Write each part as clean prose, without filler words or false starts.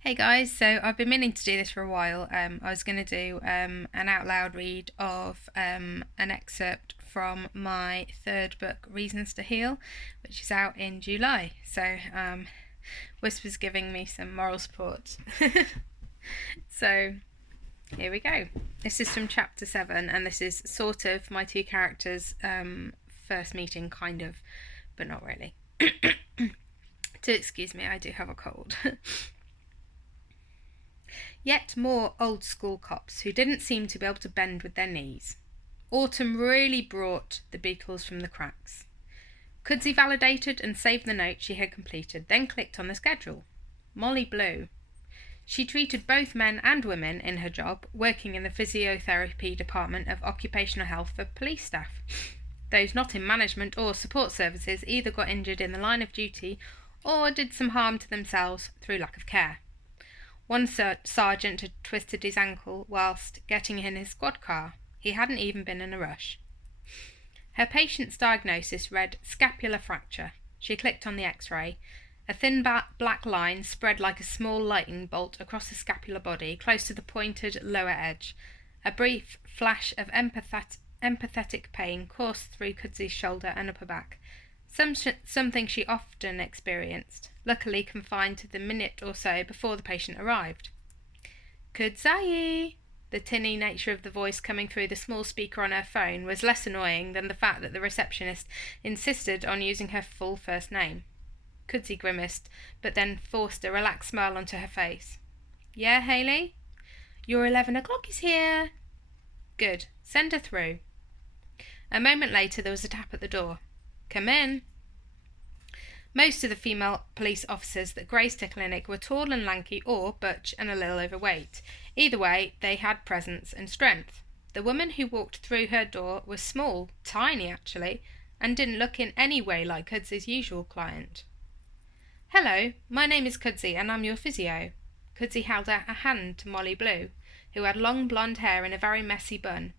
Hey guys, so I've been meaning to do this for a while. I was going to do an out loud read of an excerpt from my third book, Reasons to Heal, which is out in July. So Whisper's giving me some moral support. So here we go. This is from chapter 7, and this is sort of my two characters' first meeting, kind of, but not really. Do excuse me, I do have a cold. Yet more old school cops who didn't seem to be able to bend with their knees. Autumn really brought the beetles from the cracks. Cudsy validated and saved the note she had completed, then clicked on the schedule. Molly blew. She treated both men and women in her job, working in the physiotherapy department of occupational health for police staff. Those not in management or support services either got injured in the line of duty or did some harm to themselves through lack of care. One sergeant had twisted his ankle whilst getting in his squad car. He hadn't even been in a rush. Her patient's diagnosis read scapular fracture. She clicked on the x-ray. A thin black line spread like a small lightning bolt across the scapular body, close to the pointed lower edge. A brief flash of empathetic pain coursed through Cudsy's shoulder and upper back. Something she often experienced, luckily confined to the minute or so before the patient arrived. Kudsai! The tinny nature of the voice coming through the small speaker on her phone was less annoying than the fact that the receptionist insisted on using her full first name. Cudsy grimaced, but then forced a relaxed smile onto her face. Yeah, Hayley? Your 11 o'clock is here. Good. Send her through. A moment later there was a tap at the door. Come in. Most of the female police officers that graced her clinic were tall and lanky or butch and a little overweight. Either way, they had presence and strength. The woman who walked through her door was small, tiny actually, and didn't look in any way like Cudsy's usual client. Hello, my name is Cudsy and I'm your physio. Cudsy held out a hand to Molly Blue, who had long blonde hair in a very messy bun.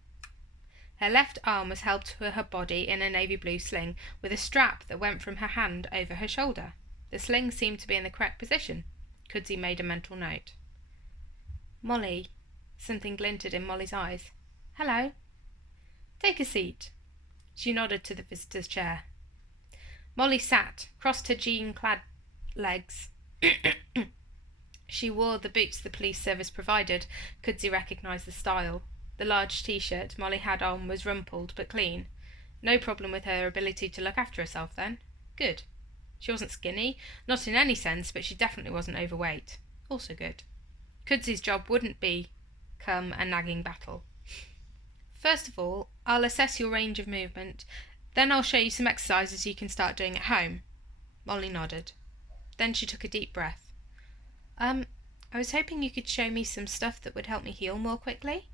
Her left arm was held to her body in a navy blue sling, with a strap that went from her hand over her shoulder. The sling seemed to be in the correct position. Cudsy made a mental note. Molly. Something glinted in Molly's eyes. Hello. Take a seat. She nodded to the visitor's chair. Molly sat, crossed her jean-clad legs. She wore the boots the police service provided. Cudsy recognised the style. The large t-shirt Molly had on was rumpled but clean. No problem with her ability to look after herself then. Good. She wasn't skinny, not in any sense, but she definitely wasn't overweight. Also good. Cudsy's job wouldn't become a nagging battle. First of all, I'll assess your range of movement. Then I'll show you some exercises you can start doing at home. Molly nodded. Then she took a deep breath. I was hoping you could show me some stuff that would help me heal more quickly.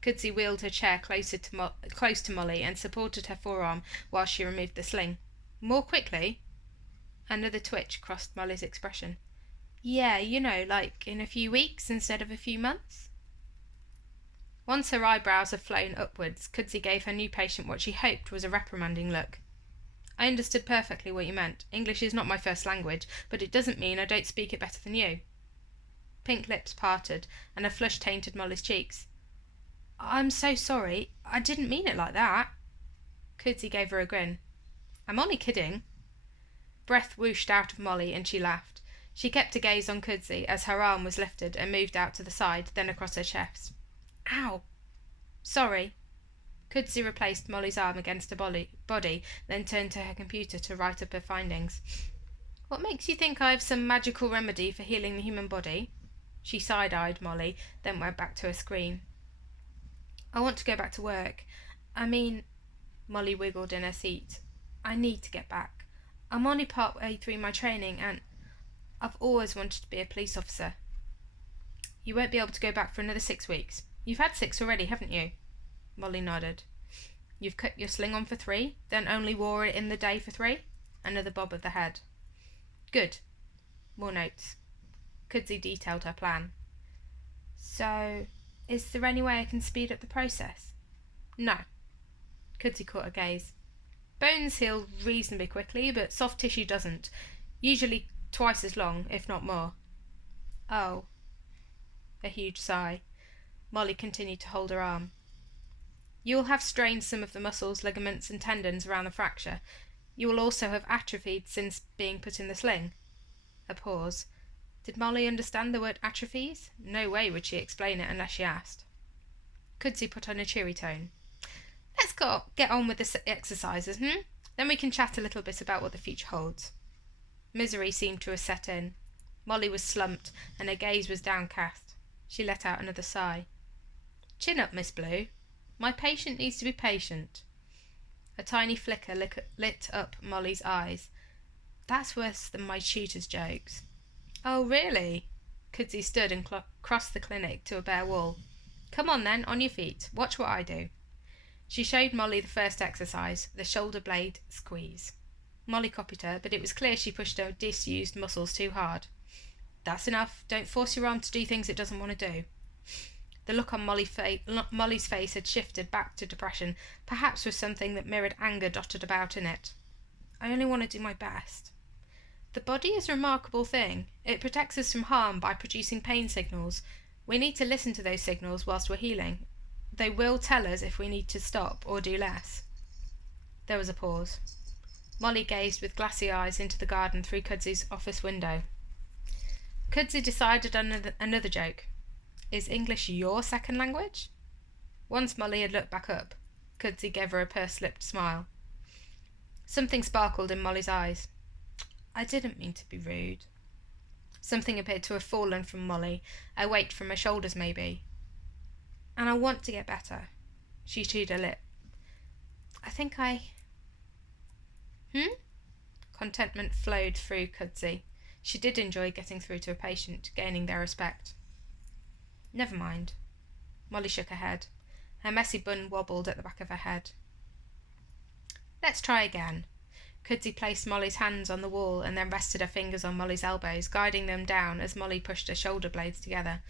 Cudsy wheeled her chair close to Molly and supported her forearm while she removed the sling. More quickly? Another twitch crossed Molly's expression. Yeah, like in a few weeks instead of a few months. Once her eyebrows had flown upwards, Cudsy gave her new patient what she hoped was a reprimanding look. I understood perfectly what you meant. English is not my first language, but it doesn't mean I don't speak it better than you. Pink lips parted, and a flush tainted Molly's cheeks. I'm so sorry. I didn't mean it like that. Cudsy gave her a grin. I'm only kidding. Breath whooshed out of Molly, and she laughed. She kept a gaze on Cudsy as her arm was lifted and moved out to the side, then across her chest. Ow. Sorry. Cudsy replaced Molly's arm against her body, then turned to her computer to write up her findings. What makes you think I have some magical remedy for healing the human body? She side-eyed Molly, then went back to her screen. I want to go back to work. Molly wiggled in her seat. I need to get back. I'm only part way through my training and I've always wanted to be a police officer. You won't be able to go back for another 6 weeks. You've had 6 already, haven't you? Molly nodded. You've cut your sling on for 3, then only wore it in the day for 3? Another bob of the head. Good. More notes. Cudsy detailed her plan. So, is there any way I can speed up the process? No. Cudsy caught her gaze. Bones heal reasonably quickly, but soft tissue doesn't. Usually twice as long, if not more. Oh. A huge sigh. Molly continued to hold her arm. You will have strained some of the muscles, ligaments, and tendons around the fracture. You will also have atrophied since being put in the sling. A pause. Did Molly understand the word atrophies? No way would she explain it unless she asked. Cudsey put on a cheery tone. Let's get on with the exercises, Then we can chat a little bit about what the future holds. Misery seemed to have set in. Molly was slumped, and her gaze was downcast. She let out another sigh. Chin up, Miss Blue. My patient needs to be patient. A tiny flicker lit up Molly's eyes. That's worse than my tutor's jokes. Oh, really? Cudsey stood and crossed the clinic to a bare wall. Come on then, on your feet. Watch what I do. She showed Molly the first exercise, the shoulder blade squeeze. Molly copied her, but it was clear she pushed her disused muscles too hard. That's enough. Don't force your arm to do things it doesn't want to do. The look on Molly's face had shifted back to depression, perhaps with something that mirrored anger dotted about in it. I only want to do my best. The body is a remarkable thing. It protects us from harm by producing pain signals. We need to listen to those signals whilst we're healing. They will tell us if we need to stop or do less. There was a pause. Molly gazed with glassy eyes into the garden through Cudsey's office window. Cudsey decided on another joke. Is English your second language? Once Molly had looked back up, Cudsey gave her a pursed-lipped smile. Something sparkled in Molly's eyes. I didn't mean to be rude. Something appeared to have fallen from Molly, a weight from her shoulders maybe. And I want to get better. She chewed her lip. I think I... Contentment flowed through Cudsey. She did enjoy getting through to a patient, gaining their respect. Never mind. Molly shook her head. Her messy bun wobbled at the back of her head. Let's try again. Cudsey placed Molly's hands on the wall and then rested her fingers on Molly's elbows, guiding them down as Molly pushed her shoulder blades together.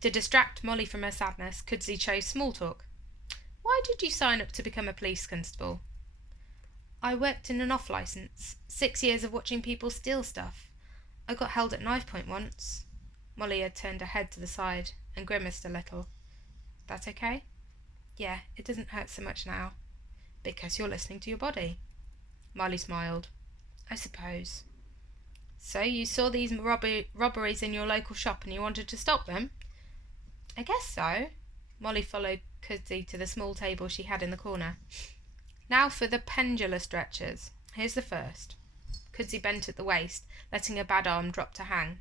To distract Molly from her sadness, Cudsey chose small talk. Why did you sign up to become a police constable? I worked in an off-licence. 6 years of watching people steal stuff. I got held at knife point once. Molly had turned her head to the side and grimaced a little. That okay? Yeah, it doesn't hurt so much now. Because you're listening to your body. Molly smiled. I suppose. So you saw these robberies in your local shop and you wanted to stop them? I guess so. Molly followed Cudsey to the small table she had in the corner. Now for the pendular stretchers. Here's the first. Cudsey bent at the waist, letting her bad arm drop to hang.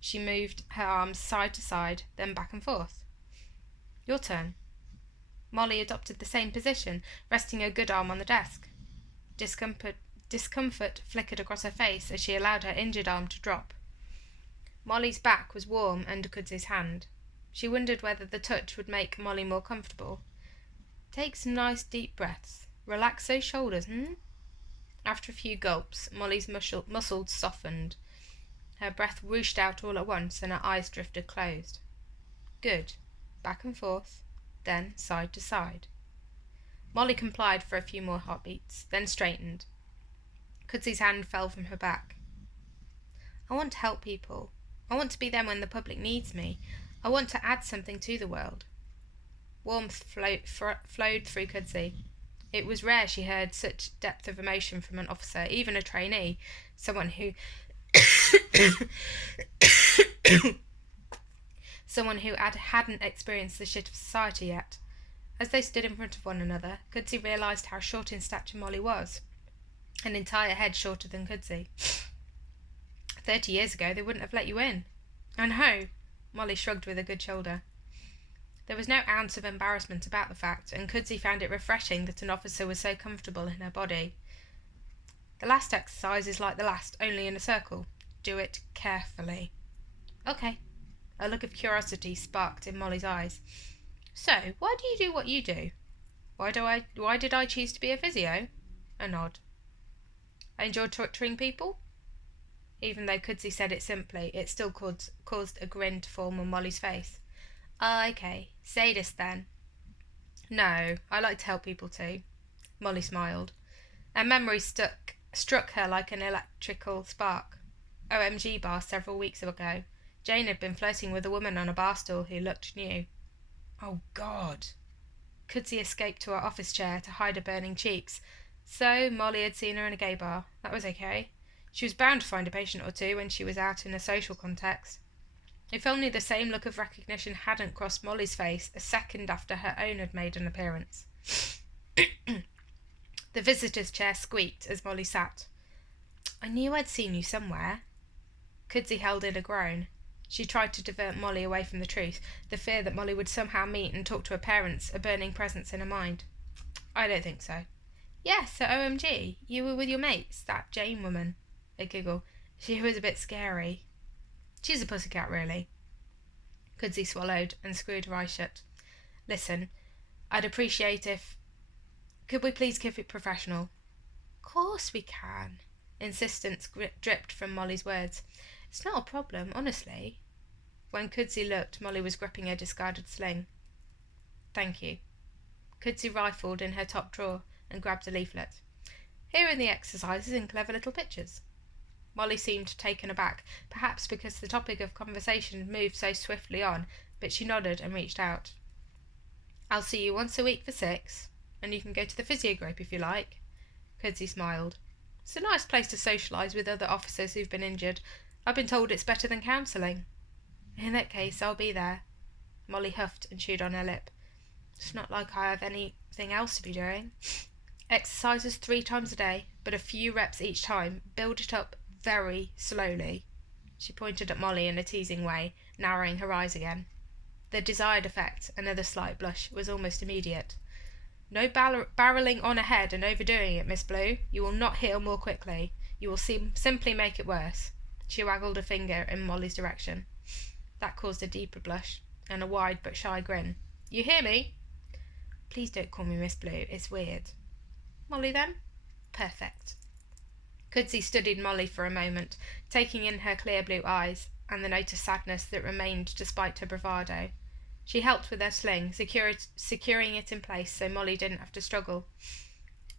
She moved her arms side to side, then back and forth. Your turn. Molly adopted the same position, resting her good arm on the desk. Discomfort flickered across her face as she allowed her injured arm to drop. Molly's back was warm under Cudsey's hand. She wondered whether the touch would make Molly more comfortable. Take some nice deep breaths. Relax those shoulders, After a few gulps, Molly's muscles softened. Her breath whooshed out all at once and her eyes drifted closed. Good. Back and forth, then side to side. Molly complied for a few more heartbeats, then straightened. Cudsey's hand fell from her back. I want to help people. I want to be there when the public needs me. I want to add something to the world. Warmth flowed through Cudsey. It was rare she heard such depth of emotion from an officer, even a trainee, someone who hadn't experienced the shit of society yet. As they stood in front of one another, Cudsey realised how short in stature Molly was. An entire head shorter than Cudsey. 30 years ago they wouldn't have let you in. I know. Molly shrugged with a good shoulder. There was no ounce of embarrassment about the fact, and Cudsey found it refreshing that an officer was so comfortable in her body. The last exercise is like the last, only in a circle. Do it carefully. Okay. A look of curiosity sparked in Molly's eyes. So, why do you do what you do? Why did I choose to be a physio? A nod. I enjoy torturing people? Even though Cudsey said it simply, it still caused a grin to form on Molly's face. Okay, sadist then. No, I like to help people too. Molly smiled. Her memory stuck struck her like an electrical spark. OMG bar several weeks ago. Jane had been flirting with a woman on a bar stool who looked new. Oh, God. Coodsey escaped to her office chair to hide her burning cheeks. So Molly had seen her in a gay bar. That was okay. She was bound to find a patient or two when she was out in a social context. If only the same look of recognition hadn't crossed Molly's face a second after her own had made an appearance. The visitor's chair squeaked as Molly sat. I knew I'd seen you somewhere. Coodsey held in a groan. She tried to divert Molly away from the truth, the fear that Molly would somehow meet and talk to her parents, a burning presence in her mind. I don't think so. Yes, at OMG. You were with your mates, that Jane woman. A giggle. She was a bit scary. She's a pussycat, really. Coodsey swallowed and screwed her eyes shut. Listen, I'd appreciate if... Could we please keep it professional? Course we can. Insistence dripped from Molly's words. It's not a problem, honestly. When Coodsey looked, Molly was gripping her discarded sling. Thank you. Coodsey rifled in her top drawer and grabbed a leaflet. Here are the exercises in clever little pictures. Molly seemed taken aback, perhaps because the topic of conversation moved so swiftly on, but she nodded and reached out. I'll see you once a week for 6, and you can go to the physio group if you like. Coodsey smiled. It's a nice place to socialise with other officers who've been injured. I've been told it's better than counselling. In that case, I'll be there. Molly huffed and chewed on her lip. It's not like I have anything else to be doing. Exercises 3 times a day, but a few reps each time. Build it up very slowly. She pointed at Molly in a teasing way, narrowing her eyes again. The desired effect, another slight blush, was almost immediate. No barrelling on ahead and overdoing it, Miss Blue. You will not heal more quickly. You will simply make it worse. She waggled a finger in Molly's direction. That caused a deeper blush and a wide but shy grin. You hear me? Please don't call me Miss Blue. It's weird. Molly, then? Perfect. Coodsey studied Molly for a moment, taking in her clear blue eyes and the note of sadness that remained despite her bravado. She helped with her sling, securing it in place so Molly didn't have to struggle.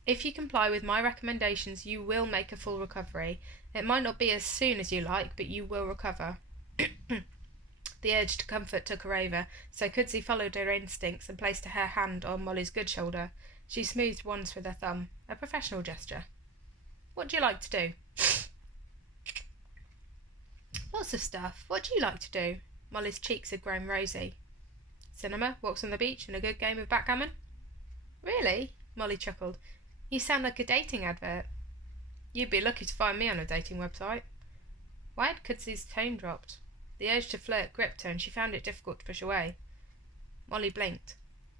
If you comply with my recommendations, you will make a full recovery. It might not be as soon as you like, but you will recover. The urge to comfort took her over, so Coodsey followed her instincts and placed her hand on Molly's good shoulder. She smoothed once with her thumb, a professional gesture. What do you like to do? Lots of stuff. What do you like to do? Molly's cheeks had grown rosy. Cinema, walks on the beach, and a good game of backgammon? Really? Molly chuckled. You sound like a dating advert. You'd be lucky to find me on a dating website. Why had Coodsey's tone dropped? The urge to flirt gripped her, and she found it difficult to push away. Molly blinked.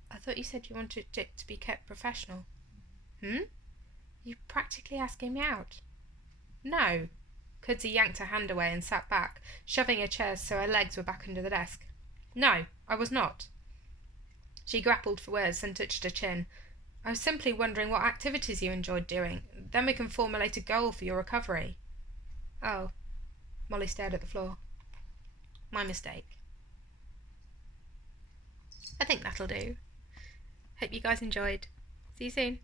I thought you said you wanted it to be kept professional. You're practically asking me out. No. Coodsey yanked her hand away and sat back, shoving her chair so her legs were back under the desk. No, I was not. She grappled for words and touched her chin. I was simply wondering what activities you enjoyed doing. Then we can formulate a goal for your recovery. Oh. Molly stared at the floor. My mistake. I think that'll do. Hope you guys enjoyed. See you soon.